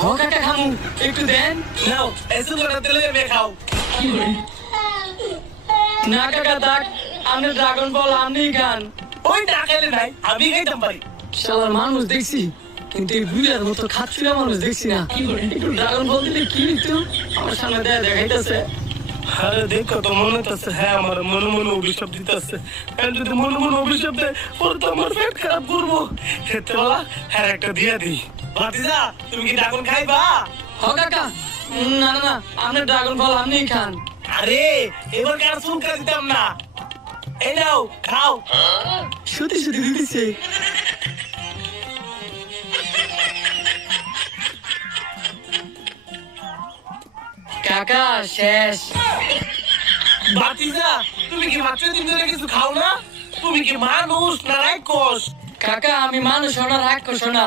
কাকা খামু একটু দেন। নাও এসে করে তেলে বে খাও। না কাকা ডাক, আপনি ড্রাগন ফল আপনি খান। ওই ডাকালে নাই, আমি খাইতাম পারি। শালার মানুষ দেখছি, কিন্তু এই বুড়ার মতো খাচ্ছিলা মানুষ দেখছি না। একটু ড্রাগন ফল দিলে কি নিত? আমার সামনে দেখাইতেছে। আরে দেখো তো মনে হচ্ছে, হ্যাঁ আমার মনে মনে অভিশাপ দিতেছে। হ্যাঁ যদি মনে মনে অভিশাপ দেয় ওর তো আমার পেট খারাপ করবো। হেতে বলা হ্যাঁ একটা দিয়ে দিই। ভাতিজা তুমি কি ড্রাগন খাইবা? কাকা না না না, আপনি ড্রাগন ফল আপনি খান। আরে এবার কেন চুলকা দিতাম না, এই নাও খাও। সত্যি সত্যি দিতেছে। কাকা শেষ। ভাতিজা তুমি কি বাচ্চা দিন ধরে কিছু খাও না? তুমি কি মানুষ না রাক্ষস? কাকা আমি মানুষ না রাক্ষস না।